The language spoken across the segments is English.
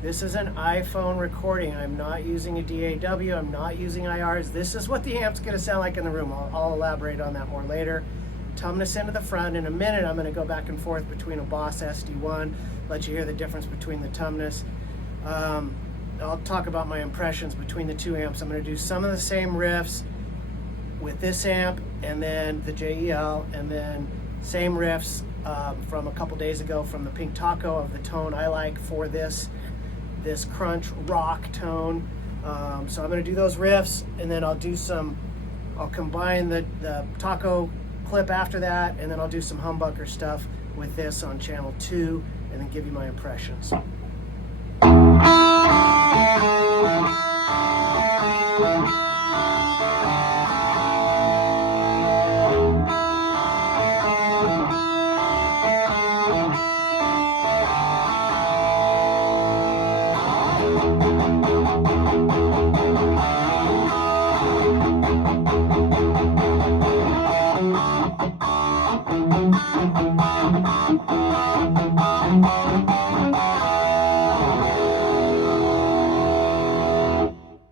This is an iPhone recording. I'm not using a DAW. I'm not using IRs. This is what the amp's going to sound like in the room. I'll elaborate on that more later. Tumnus into the front. In a minute, I'm going to go back and forth between a Boss SD1, let you hear the difference between the Tumnus. I'll talk about my impressions between the two amps. I'm going to do some of the same riffs with this amp and then the JEL, and then same riffs from a couple days ago from the Pink Taco of the tone I like for this crunch rock tone. So I'm going to do those riffs, and then I'll combine the Taco clip after that, and then I'll do some humbucker stuff with this on channel 2, and then give you my impressions.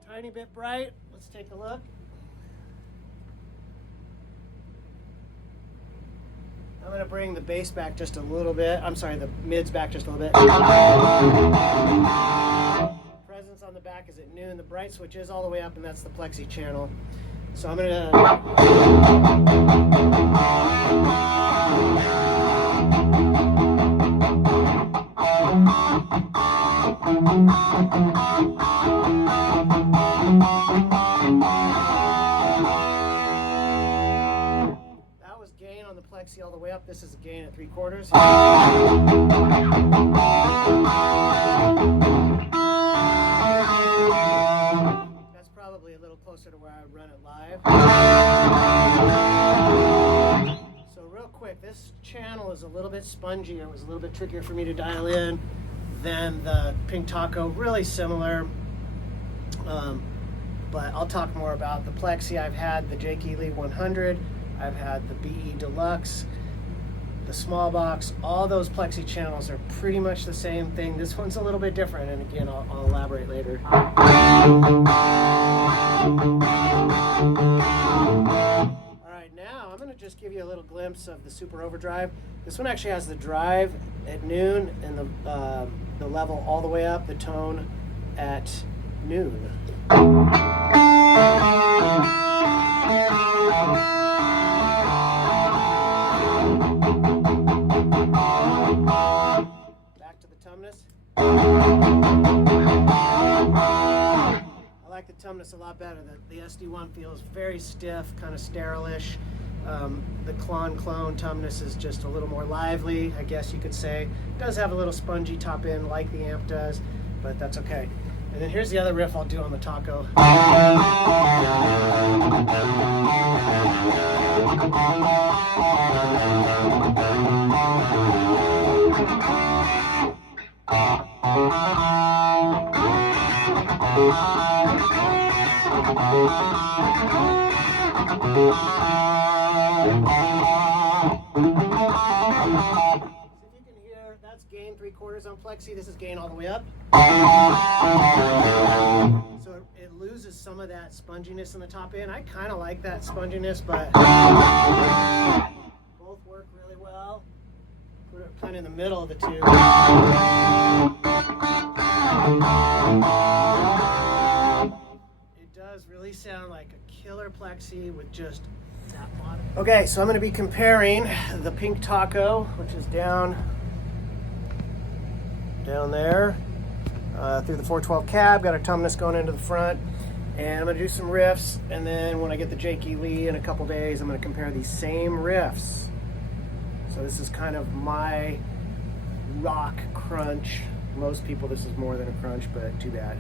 Tiny bit bright. Let's take a look. I'm going to bring the bass back just a little bit. I'm sorry, the mids back just a little bit. Presence on the back is at noon. The bright switch is all the way up, and that's the Plexi channel. So I'm going to... That was gain on the Plexi all the way up. This is a gain at 3/4. That's probably a little closer to where I would run it live. So real quick, this channel is a little bit spongier. It was a little bit trickier for me to dial in than the Pink Taco. Really similar. But I'll talk more about the Plexi. I've had the Jake Ely 100. I've had the BE Deluxe, the small box. All those Plexi channels are pretty much the same thing. This one's a little bit different, and again, I'll elaborate later. All right, now I'm going to just give you a little glimpse of the Super Overdrive. This one actually has the drive at noon and the level all the way up, the tone at noon. Back to the Tumnus. I like the Tumnus a lot better. The SD1 feels very stiff, kind of sterile-ish. The clone Tumnus is just a little more lively, I guess you could say. It does have a little spongy top end like the amp does, but that's okay. And then here's the other riff I'll do on the Taco. That's gain 3/4 on Plexi. This is gain all the way up. So it loses some of that sponginess in the top end. I kind of like that sponginess, but both work really well. Put it kind of in the middle of the two. It does really sound like a killer Plexi with just that bottom. Okay, so I'm going to be comparing the Pink Taco, which is down there through the 412 cab. Got a Tumnus going into the front, and I'm going to do some riffs, and then when I get the Jake Ely in a couple days, I'm going to compare these same riffs. So this is kind of my rock crunch. Most people, this is more than a crunch, but too bad.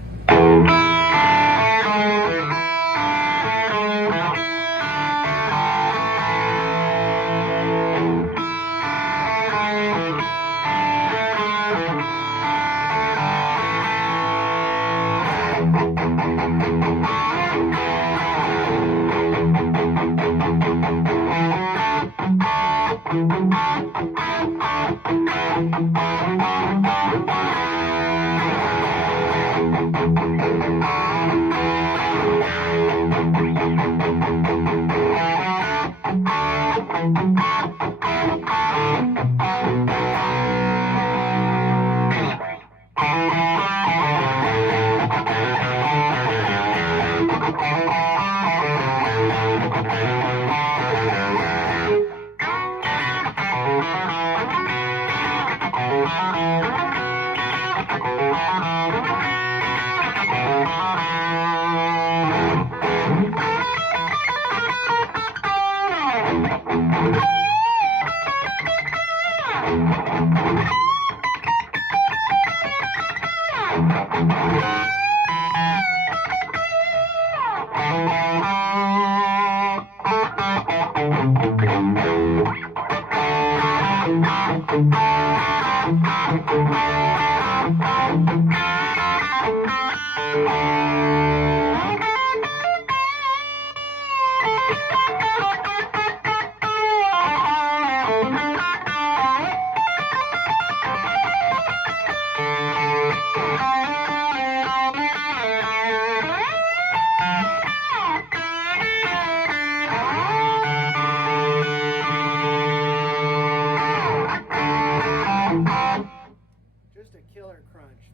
Just a killer crunch.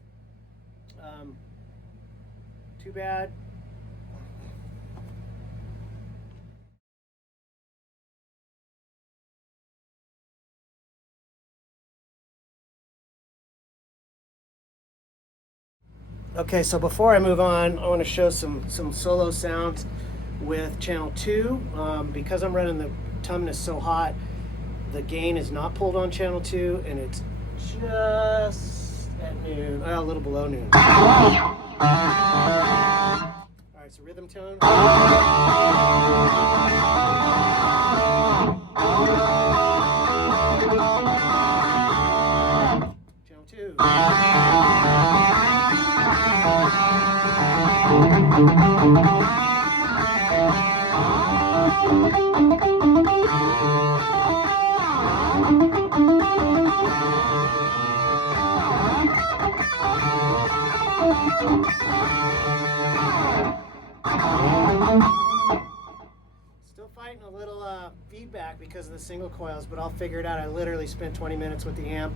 Too bad. Okay, so before I move on, I want to show some solo sounds with channel 2. Because I'm running the tumnus so hot, the gain is not pulled on channel 2, and it's just at noon, a little below noon. All right, so rhythm tone. Channel 2. Still fighting a little feedback because of the single coils, but I'll figure it out. I literally spent 20 minutes with the amp.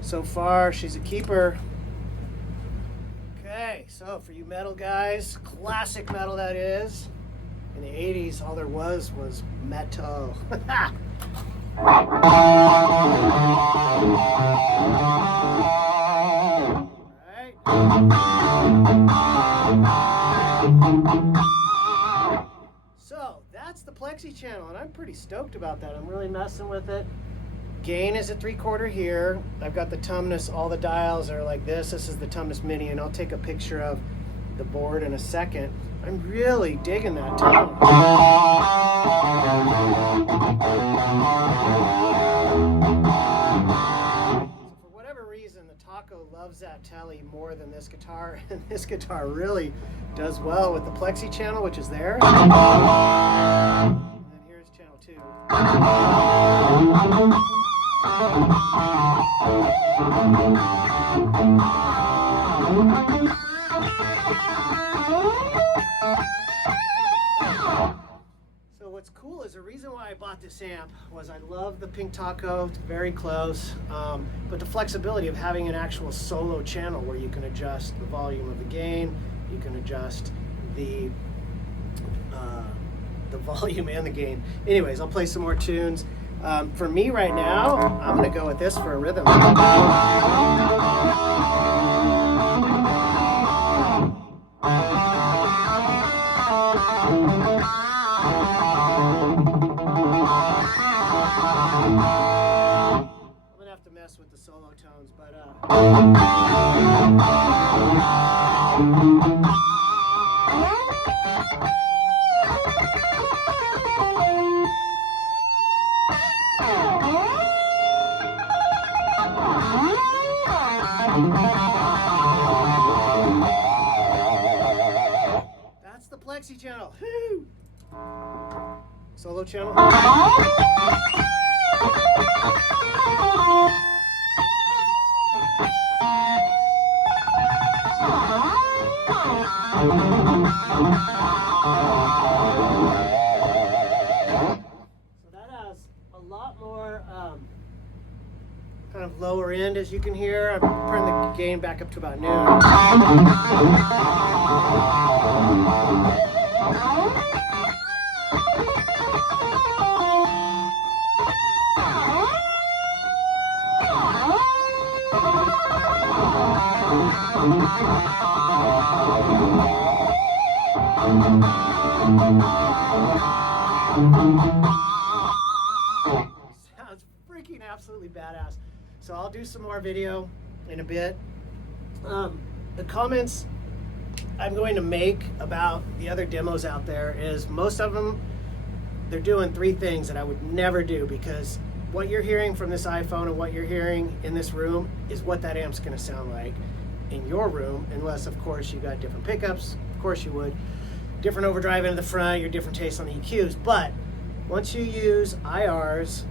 So far, she's a keeper. Okay, so for you metal guys, classic metal that is. In the 80s, all there was metal. Right. So that's the Plexi channel, and I'm pretty stoked about that. I'm really messing with it. Gain is at 3/4 here. I've got the tumnus, all the dials are like this. This is the tumnus mini, and I'll take a picture of the board in a second. I'm really digging that tone. So for whatever reason, the Taco loves that telly more than this guitar, and this guitar really does well with the Plexi channel, which is there. And then here's channel 2. So what's cool is the reason why I bought this amp was I love the pink Taco, it's very close, but the flexibility of having an actual solo channel where you can adjust the volume of the gain, you can adjust the volume and the gain. Anyways, I'll play some more tunes. For me right now, I'm going to go with this for a rhythm. I'm going to have to mess with the solo tones, but that's the Plexi channel. Woo! Solo channel. So that has a lot more kind of lower end, as you can hear. I'm turning the gain back up to about noon. Sounds freaking absolutely badass. So I'll do some more video in a bit. the comments I'm going to make about the other demos out there is most of them, they're doing 3 things that I would never do, because what you're hearing from this iPhone and what you're hearing in this room is what that amp's going to sound like in your room, unless of course you got different pickups. Of course you would. Different overdrive into the front, your different taste on the EQs. But once you use IRs,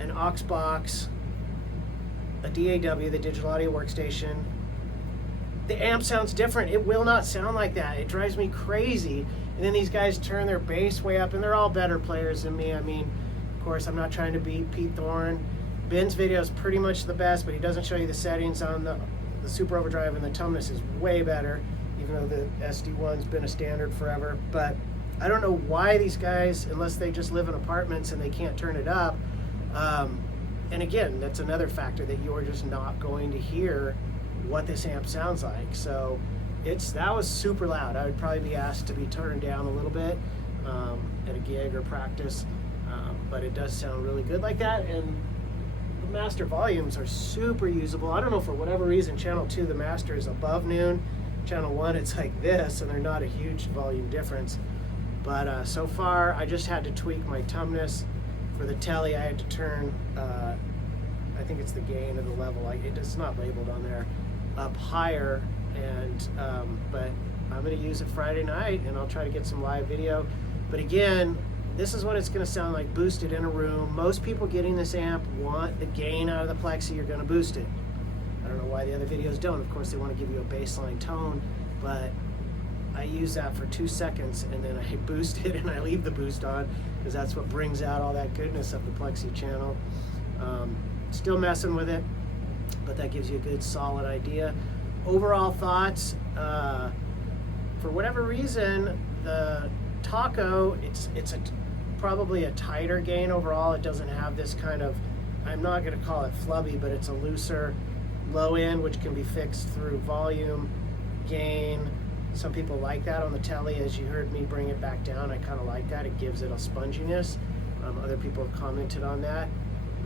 an aux box, a DAW, the digital audio workstation, the amp sounds different. It will not sound like that. It drives me crazy. And then these guys turn their bass way up, and they're all better players than me. I mean, of course, I'm not trying to beat Pete Thorne. Ben's video is pretty much the best, but he doesn't show you the settings on the Super Overdrive, and the toneness is way better, even though the SD1's been a standard forever. But I don't know why these guys, unless they just live in apartments and they can't turn it up. And again, that's another factor, that you're just not going to hear what this amp sounds like. So that was super loud. I would probably be asked to be turned down a little bit at a gig or practice, but it does sound really good like that. And the master volumes are super usable. I don't know, for whatever reason, channel 2, the master is above noon. Channel 1, it's like this, and they're not a huge volume difference. But so far, I just had to tweak my tumness. For the telly, I had to turn, I think it's the gain or the level, it's not labeled on there, up higher. And but I'm going to use it Friday night, and I'll try to get some live video. But again, this is what it's going to sound like boosted in a room. Most people getting this amp want the gain out of the Plexi. You're going to boost it. I don't know why the other videos don't. Of course, they want to give you a baseline tone, but I use that for 2 seconds, and then I boost it, and I leave the boost on, because that's what brings out all that goodness of the Plexi channel. Still messing with it, but that gives you a good solid idea. Overall thoughts, for whatever reason, the Taco, it's probably a tighter gain overall. It doesn't have this kind of, I'm not going to call it flubby, but it's a looser low end, which can be fixed through volume, gain. Some people like that on the telly. As you heard me bring it back down, I kind of like that. It gives it a sponginess. Other people have commented on that.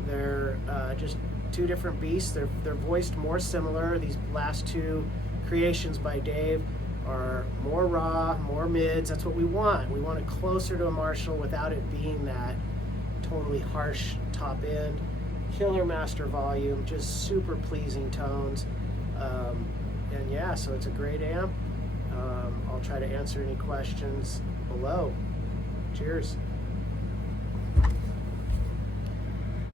They're just 2 different beasts. They're voiced more similar. These last 2 creations by Dave are more raw, more mids. That's what we want. We want it closer to a Marshall without it being that totally harsh top end. Killer master volume, just super pleasing tones. And yeah, so it's a great amp. I'll try to answer any questions below. Cheers.